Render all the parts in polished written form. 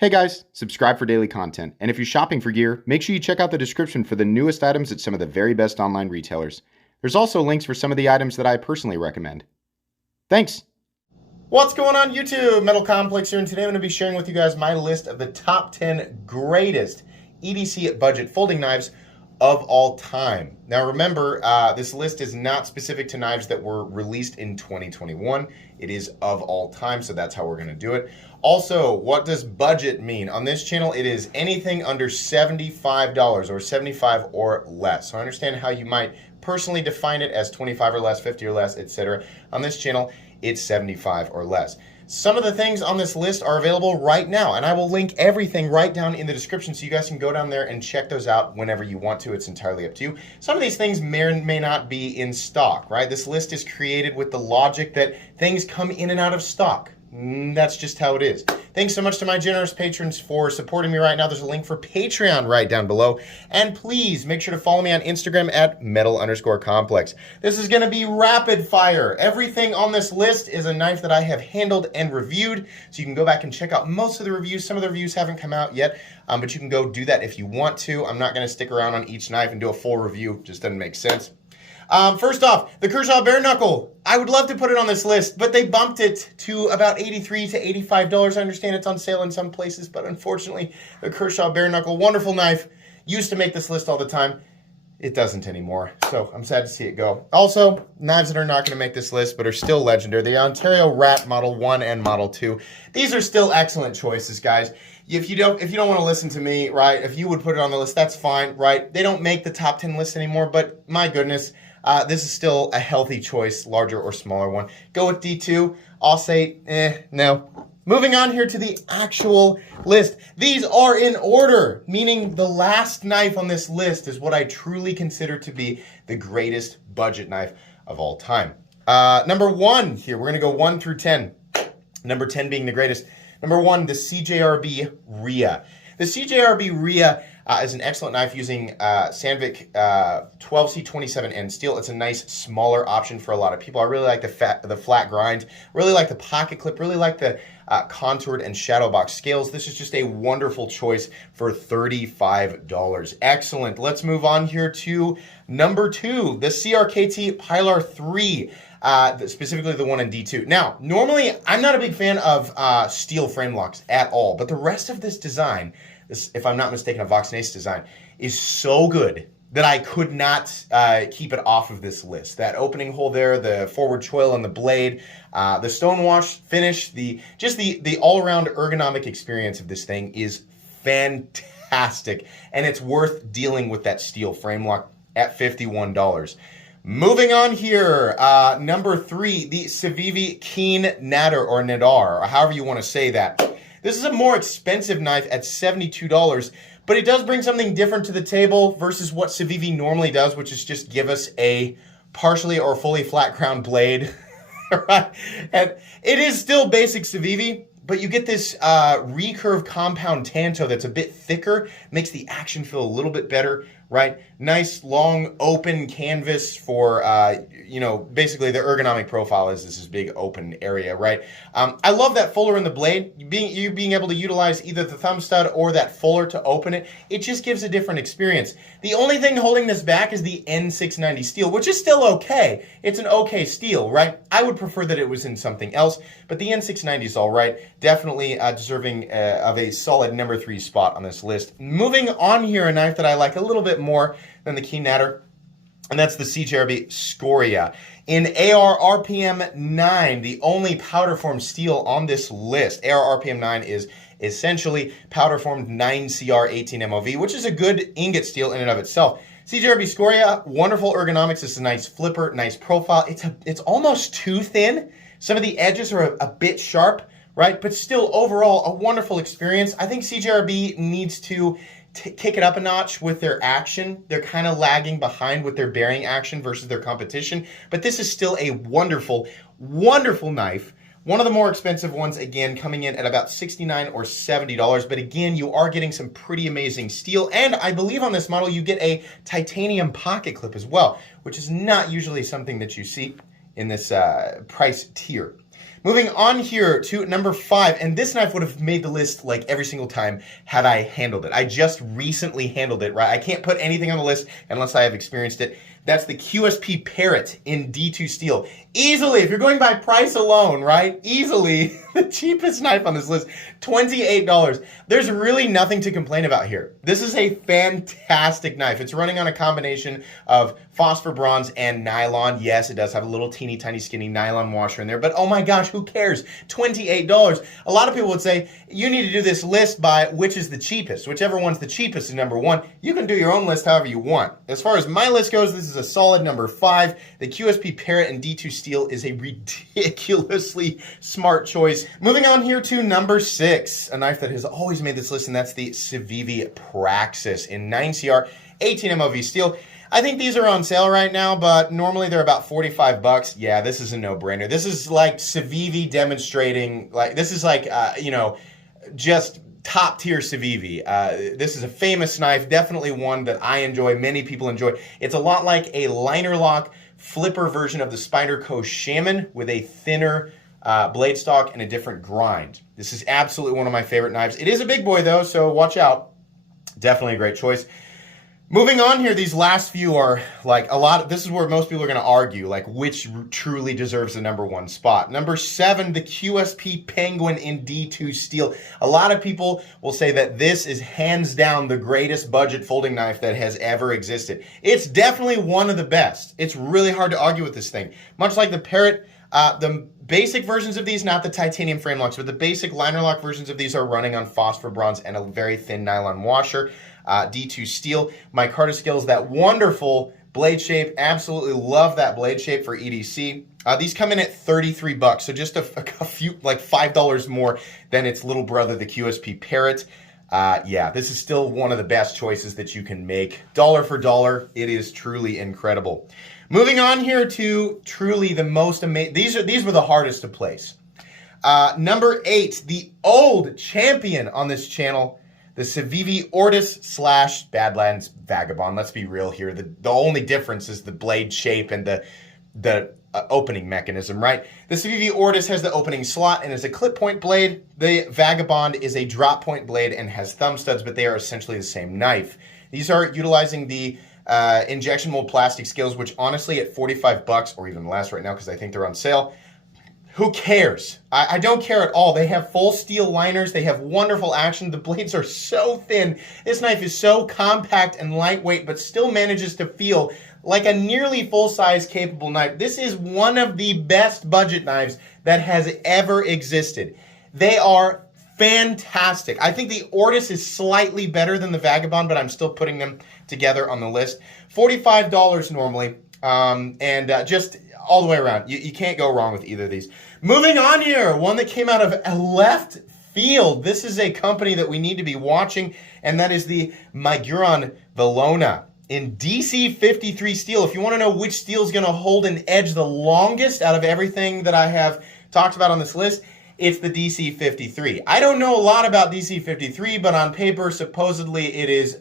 Hey guys, subscribe for daily content, and if you're shopping for gear, make sure you check out the description for the newest items at some of the very best online retailers. There's also links for some of the items that I personally recommend. Thanks! What's going on YouTube? Metal Complex here, and today I'm going to be sharing with you guys my list of the top 10 greatest EDC budget folding knives of all time. Now remember, this list is not specific to knives that were released in 2021. It is of all time, so that's how we're going to do it. Also, what does budget mean? On this channel, it is anything under $75 or 75 or less. So I understand how you might personally define it as 25 or less, 50 or less, etc. On this channel, it's 75 or less. Some of the things on this list are available right now, and I will link everything right down in the description so you guys can go down there and check those out whenever you want to. It's entirely up to you. Some of these things may or may not be in stock, right? This list is created with the logic that things come in and out of stock. That's just how it is. Thanks so much to my generous patrons for supporting me right now. There's a link for Patreon right down below. And please make sure to follow me on Instagram at metal_complex. This is going to be rapid fire. Everything on this list is a knife that I have handled and reviewed. So you can go back and check out most of the reviews. Some of the reviews haven't come out yet, but you can go do that if you want to. I'm not going to stick around on each knife and do a full review. Just doesn't make sense. First off, the Kershaw Bare Knuckle. I would love to put it on this list, but they bumped it to about $83 to $85. I understand it's on sale in some places, but unfortunately, the Kershaw Bare Knuckle, wonderful knife, used to make this list all the time. It doesn't anymore, so I'm sad to see it go. Also, knives that are not going to make this list, but are still legendary. The Ontario Rat Model 1 and Model 2. These are still excellent choices, guys. If you don't want to listen to me, right, if you would put it on the list, that's fine, right? They don't make the top 10 list anymore, but my goodness, this is still a healthy choice, larger or smaller one. Go with D2. I'll say, no. Moving on here to the actual list. These are in order, meaning the last knife on this list is what I truly consider to be the greatest budget knife of all time. Number 1 here, we're going to go 1 through 10. Number 10 being the greatest. Number 1, the CJRB Rhea. The CJRB Rhea is an excellent knife using Sandvik 12C27N steel. It's a nice smaller option for a lot of people. I really like the flat grind, really like the pocket clip, really like the contoured and shadow box scales. This is just a wonderful choice for $35. Excellent. Let's move on here to number 2, the CRKT Pilar 3. Specifically the one in D2. Now, normally I'm not a big fan of steel frame locks at all, but the rest of this design, this, if I'm not mistaken, a Vox Nace design, is so good that I could not keep it off of this list. That opening hole there, the forward choil on the blade, the stonewash finish, the all-around ergonomic experience of this thing is fantastic, and it's worth dealing with that steel frame lock at $51. Moving on here, number 3, the Civivi Keen Nadar, or Nadar, or however you want to say that. This is a more expensive knife at $72, but it does bring something different to the table versus what Civivi normally does, which is just give us a partially or fully flat crown blade. Right? And it is still basic Civivi, but you get this recurve compound tanto that's a bit thicker, makes the action feel a little bit better, right? Nice, long, open canvas for, basically the ergonomic profile is this big open area, right? I love that fuller in the blade. You being able to utilize either the thumb stud or that fuller to open it, it just gives a different experience. The only thing holding this back is the N690 steel, which is still okay. It's an okay steel, right? I would prefer that it was in something else, but the N690 is all right. Definitely deserving of a solid number 3 spot on this list. Moving on here, a knife that I like a little bit more than the Keen Nadar, and that's the CJRB Scoria. In AR RPM 9, the only powder form steel on this list. AR RPM 9 is essentially powder formed 9CR 18 MOV, which is a good ingot steel in and of itself. CJRB Scoria, wonderful ergonomics. It's a nice flipper, nice profile. It's almost too thin. Some of the edges are a bit sharp, right? But still, overall, a wonderful experience. I think CJRB needs to kick it up a notch with their action. They're kind of lagging behind with their bearing action versus their competition. But this is still a wonderful, wonderful knife. One of the more expensive ones, again, coming in at about $69 or $70. But again, you are getting some pretty amazing steel. And I believe on this model, you get a titanium pocket clip as well, which is not usually something that you see in this price tier. Moving on here to number 5, and this knife would have made the list like every single time had I handled it. I just recently handled it, right? I can't put anything on the list unless I have experienced it. That's the QSP Parrot in D2 steel. Easily, if you're going by price alone, right? Easily the cheapest knife on this list, $28. There's really nothing to complain about here. This is a fantastic knife. It's running on a combination of phosphor bronze and nylon. Yes, it does have a little teeny tiny skinny nylon washer in there, but oh my gosh, who cares? $28. A lot of people would say, you need to do this list by which is the cheapest. Whichever one's the cheapest is number 1. You can do your own list however you want. As far as my list goes, this is a solid number 5. The QSP Parrot in D2 steel is a ridiculously smart choice. Moving on here to number 6, a knife that has always made this list, and that's the Civivi Praxis in 9CR 18 MOV steel. I think these are on sale right now, but normally they're about $45. Yeah, this is a no-brainer. This is like Civivi demonstrating, like this is like, just top-tier Civivi. This is a famous knife, definitely one that I enjoy, many people enjoy. It's a lot like a liner lock flipper version of the Spyderco Shaman with a thinner blade stock and a different grind. This is absolutely one of my favorite knives. It is a big boy though, so watch out. Definitely a great choice. Moving on here, these last few are like this is where most people are going to argue, like which truly deserves the number 1 spot. Number 7, the QSP Penguin in D2 steel. A lot of people will say that this is hands down the greatest budget folding knife that has ever existed. It's definitely one of the best. It's really hard to argue with this thing. Much like the Parrot, the basic versions of these, not the titanium frame locks, but the basic liner lock versions of these are running on phosphor bronze and a very thin nylon washer. D2 steel. Micarta scales, that wonderful blade shape. Absolutely love that blade shape for EDC. These come in at $33, so just a few, like $5 more than its little brother, the QSP Parrot. Yeah, this is still one of the best choices that you can make. Dollar for dollar, it is truly incredible. Moving on here to truly the most amazing. These were the hardest to place. Number 8, the old champion on this channel, the Civivi Ortis / Badlands Vagabond. Let's be real here. The only difference is the blade shape and the opening mechanism, right? The Civivi Ortis has the opening slot and is a clip point blade. The Vagabond is a drop point blade and has thumb studs, but they are essentially the same knife. These are utilizing the injection mold plastic scales, which honestly at $45 or even less right now because I think they're on sale. Who cares? I don't care at all. They have full steel liners. They have wonderful action. The blades are so thin. This knife is so compact and lightweight, but still manages to feel like a nearly full-size capable knife. This is one of the best budget knives that has ever existed. They are fantastic. I think the Ortis is slightly better than the Vagabond, but I'm still putting them together on the list. $45 normally, just all the way around. You can't go wrong with either of these. Moving on here, one that came out of left field. This is a company that we need to be watching, and that is the Miguron Valona in DC 53 steel. If you want to know which steel is going to hold an edge the longest out of everything that I have talked about on this list, it's the DC 53. I don't know a lot about DC 53, but on paper, supposedly it is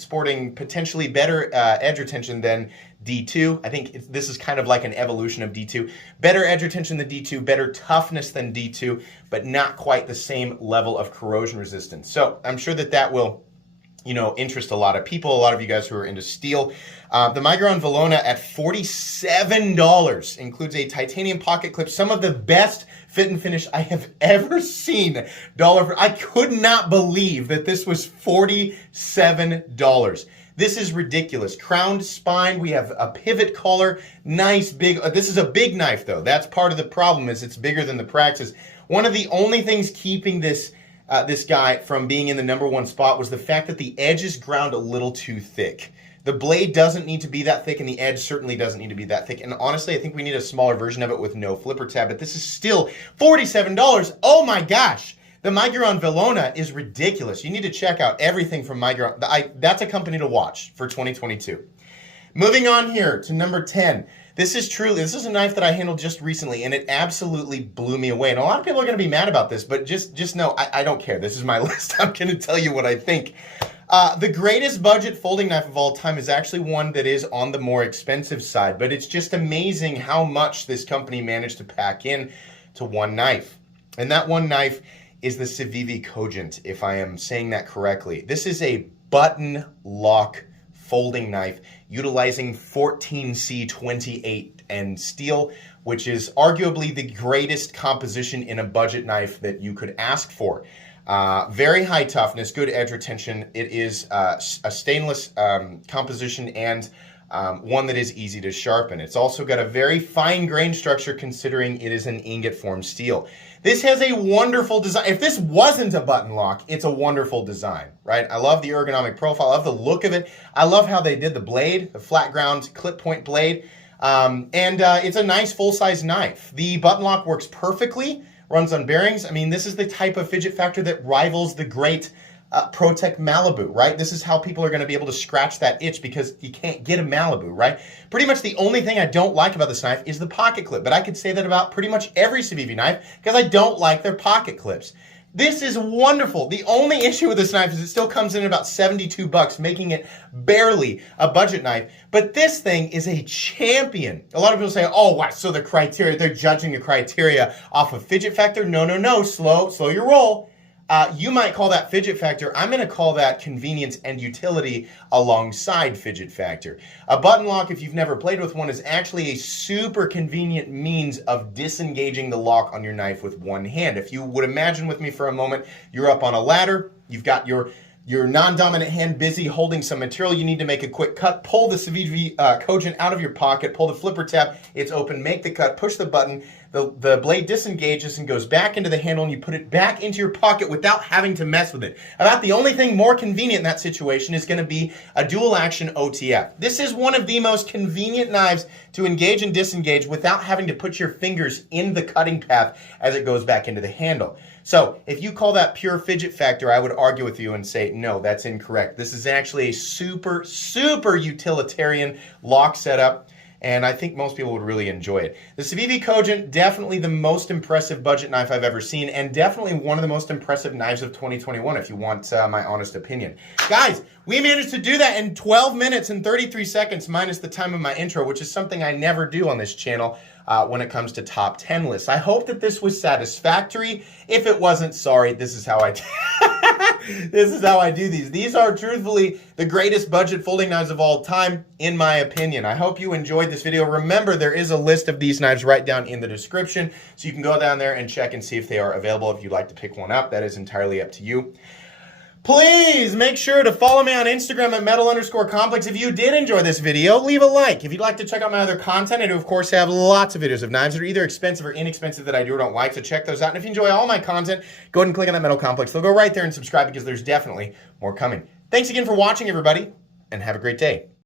sporting potentially better edge retention than D2. I think this is kind of like an evolution of D2. Better edge retention than D2, better toughness than D2, but not quite the same level of corrosion resistance. So I'm sure that will, interest a lot of people, a lot of you guys who are into steel. The Miguron Valona at $47 includes a titanium pocket clip, some of the best fit and finish I have ever seen. I could not believe that this was $47. This is ridiculous. Crowned spine, we have a pivot collar, nice big, this is a big knife though. That's part of the problem, is it's bigger than the Praxis. One of the only things keeping this guy from being in the number 1 spot was the fact that the edge is ground a little too thick. The blade doesn't need to be that thick, and the edge certainly doesn't need to be that thick. And honestly, I think we need a smaller version of it with no flipper tab, but this is still $47. Oh my gosh. The Miguron Valona is ridiculous. You need to check out everything from Miguron. That's a company to watch for 2022. Moving on here to number 10. This is a knife that I handled just recently, and it absolutely blew me away. And a lot of people are going to be mad about this, but just know I don't care. This is my list. I'm going to tell you what I think. The greatest budget folding knife of all time is actually one that is on the more expensive side, but it's just amazing how much this company managed to pack in to one knife. And that one knife is the Civivi Cogent, if I am saying that correctly. This is a button lock folding knife utilizing 14C28 and steel, which is arguably the greatest composition in a budget knife that you could ask for. Very high toughness, good edge retention. It is a stainless composition and one that is easy to sharpen. It's also got a very fine grain structure considering it is an ingot form steel. This has a wonderful design. If this wasn't a button lock, it's a wonderful design, right? I love the ergonomic profile. I love the look of it. I love how they did the blade, the flat ground clip point blade. It's a nice full-size knife. The button lock works perfectly, runs on bearings. I mean, this is the type of fidget factor that rivals the great ProTech Malibu, right? This is how people are going to be able to scratch that itch because you can't get a Malibu, right? Pretty much the only thing I don't like about this knife is the pocket clip, but I could say that about pretty much every Civivi knife because I don't like their pocket clips. This is wonderful. The only issue with this knife is it still comes in at about 72 bucks, making it barely a budget knife. But this thing is a champion. A lot of people say, oh, what? So the criteria, they're judging the criteria off of fidget factor. No, slow your roll. You might call that fidget factor. I'm going to call that convenience and utility alongside fidget factor. A button lock, if you've never played with one, is actually a super convenient means of disengaging the lock on your knife with one hand. If you would imagine with me for a moment, you're up on a ladder, you've got your non-dominant hand busy holding some material, you need to make a quick cut, pull the Civivi Cogent out of your pocket, pull the flipper tab, it's open, make the cut, push the button, the blade disengages and goes back into the handle and you put it back into your pocket without having to mess with it. About the only thing more convenient in that situation is going to be a dual action OTF. This is one of the most convenient knives to engage and disengage without having to put your fingers in the cutting path as it goes back into the handle. So if you call that pure fidget factor, I would argue with you and say, no, that's incorrect. This is actually a super utilitarian lock setup, and I think most people would really enjoy it. The Civivi Cogent, definitely the most impressive budget knife I've ever seen, and definitely one of the most impressive knives of 2021, if you want my honest opinion. Guys, we managed to do that in 12 minutes and 33 seconds, minus the time of my intro, which is something I never do on this channel. When it comes to top 10 lists. I hope that this was satisfactory. If it wasn't, sorry, this is how I this is how I do these. These are truthfully the greatest budget folding knives of all time, in my opinion. I hope you enjoyed this video. Remember, there is a list of these knives right down in the description, so you can go down there and check and see if they are available. If you'd like to pick one up, that is entirely up to you. Please make sure to follow me on Instagram at metal_complex. If you did enjoy this video, leave a like. If you'd like to check out my other content, I do, of course, have lots of videos of knives that are either expensive or inexpensive that I do or don't like, so check those out. And if you enjoy all my content, go ahead and click on that Metal Complex. They'll go right there and subscribe because there's definitely more coming. Thanks again for watching, everybody, and have a great day.